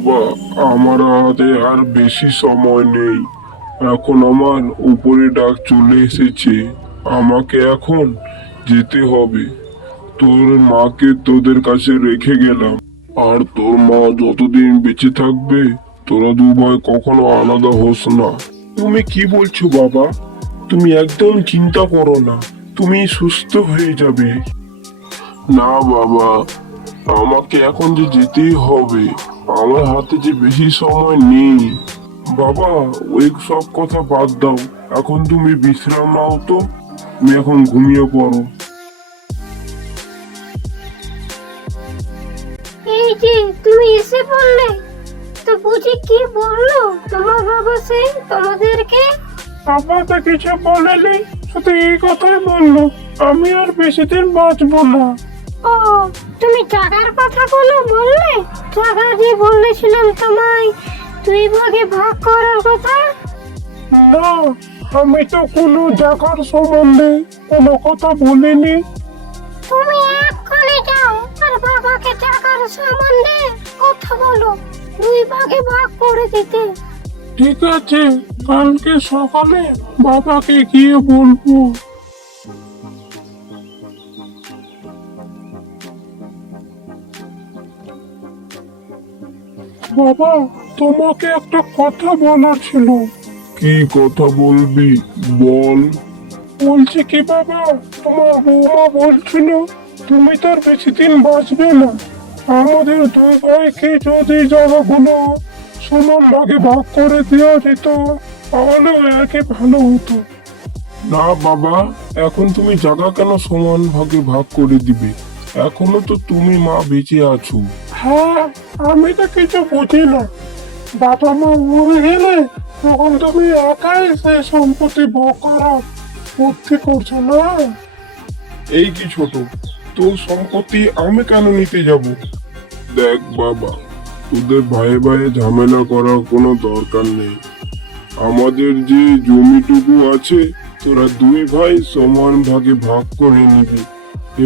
বাবা, আমার হাতে আর বেশি সময় নেই। এখন আমার উপরে ডাক চলে এসেছে। আমাকে এখন যেতে হবে। তোর মাকে তোদের কাছে রেখে গেলাম। আর তোর মা যতদিন বেঁচে থাকবে, তোরা দু ভাই কখনো আলাদা হোস না। তুমি কি বলছো বাবা? তুমি একদম চিন্তা করো না, তুমি সুস্থ হয়ে যাবে। না বাবা, আমাকে এখন যে যেতেই হবে। আমার হাতে যে বেশি সময় নেই। বাবা, ওই সব কথা বাদ দাও। এখন তুমি বিশ্রাম নাও তো। তুমি এখন ঘুমিয়ে পড়ো। এই যে তুমি এসে পড়লে, তো বুঝি কি বললো তোমার বাবা সে তোমাদেরকে? বাবা তো কিছু বলেনি, শুধু এই কথাই বললো, আমি আর বেশি দিন বাঁচবো না। ও, তুমি টাকার কথাগুলো বললে? টাকা যে বলেছিলাম তোমায় দুই ভাগে ভাগ করার কথা। না, আমি তো কোনো জায়গার সম্বন্ধে কোনো কথা বলিনি। তুমি এক্ষুনি যাও আর বাবাকে টাকার সম্বন্ধে কথা বলো, দুই ভাগে ভাগ করে দিতে। ঠিক আছে, কালকে সকালে বাবাকে গিয়ে বলবো। বাবা, তোমাকে একটা কথা বলার ছিল। কি কথা বলবি, বল। বলছি কি বাবা, তোমার বৌমা বলছিল তুমি তার বেশি দিন বাঁচবে না। আমাদের দুই ভাইকে যদি জায়গাগুলো সমান ভাগে ভাগ করে দেওয়া যেত, তাহলে আর কি ভালো হতো। না বাবা, এখন তুমি জায়গা কেন সমান ভাগে ভাগ করে দিবে? এখনো তো তুমি মা বেঁচে আছো। হ্যাঁ, আমি তো কিছু বুঝি না। বাবা মা মরে গেলে তখন তুমি একাই সেই সম্পত্তি ভোগ করার বুদ্ধি করছো না। এই কি ছোট, তোর সম্পত্তি আমি কেন নিতে যাব? দেখ বাবা, তোদের ভাই ভাই ঝামেলা করার কোনো দরকার নেই। আমাদের যে জমিটুকু আছে, তোরা দুই ভাই সমান ভাগে ভাগ করে নিবি।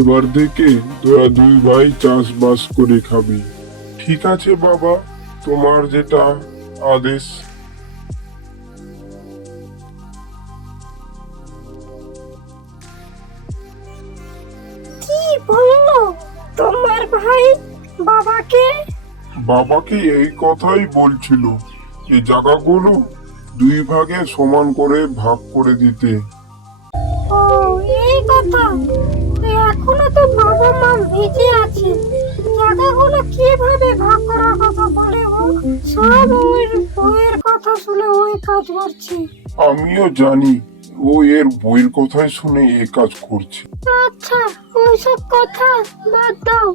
এবার থেকে তোরা দুই ভাই চাষবাস করে খাবি। ঠিক আছে বাবা, তোমার যেটা আদেশ। কি বললো তোমার ভাই বাবাকে? বাবাকে এই কথাই বলছিল, এই জায়গাগুলো দুই ভাগে সমান করে ভাগ করে দিতে। ও, এই কথা। তো এখনো তো বাবা মা বেঁচে আছে, জায়গাগুলো কিভাবে ভাগ করার কথা বলে ও? সব ওই বইয়ের কথা শুনে ওই কাজ করছে। আমিও জানি, ও এর বইয়ের কথাই শুনে এ কাজ করছে। আচ্ছা, ওইসব কথা বাদ দাও।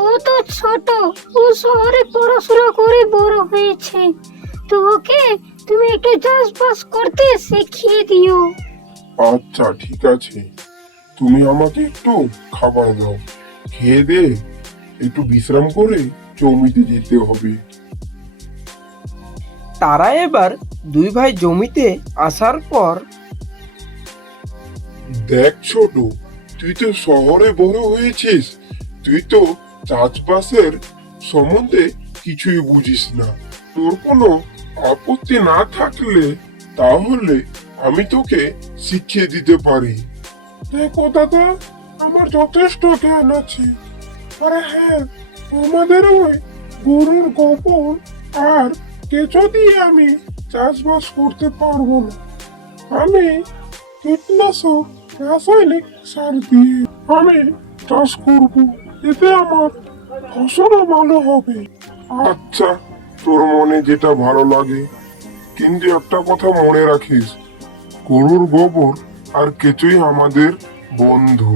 ও তো ছোট, ও শহরে পড়াশোনা করে বড় হয়েছে। তো ওকে তুমি একটু চাষবাস করতে শিখিয়ে দিও। আচ্ছা ঠিক আছে, তুমি আমাকে একটু খাবার দাও। খেয়ে দে একটু বিশ্রাম করে জমিতে যেতে হবে। তারা এবার দুই ভাই জমিতে আসার পর দেখ ছোট, তুই তো শহরে বড় হয়েছিস, তুই তো চাষবাসের সম্বন্ধে কিছুই বুঝিস না। তোর কোনো আপত্তি না থাকলে তাহলে আমি তোকে শিখিয়ে দিতে পারি। দেখো দাদা, আমার যথেষ্ট জ্ঞান আছে। আরে হ্যাঁ, আমাদের ওই গরুর গোবর আর কেঁচো দিয়ে আমি চাষবাস করতে পারবো না। আমি কীটনাশক রাসায়নিক সার দিয়ে আমি চাষ করব, এতে আমার ফসলও ভালো হবে। আচ্ছা, তোর মনে যেটা ভালো লাগে, কিন্তু একটা কথা মনে রাখিস, গরুর গোবর আর কেঁচোই আমাদের বন্ধু।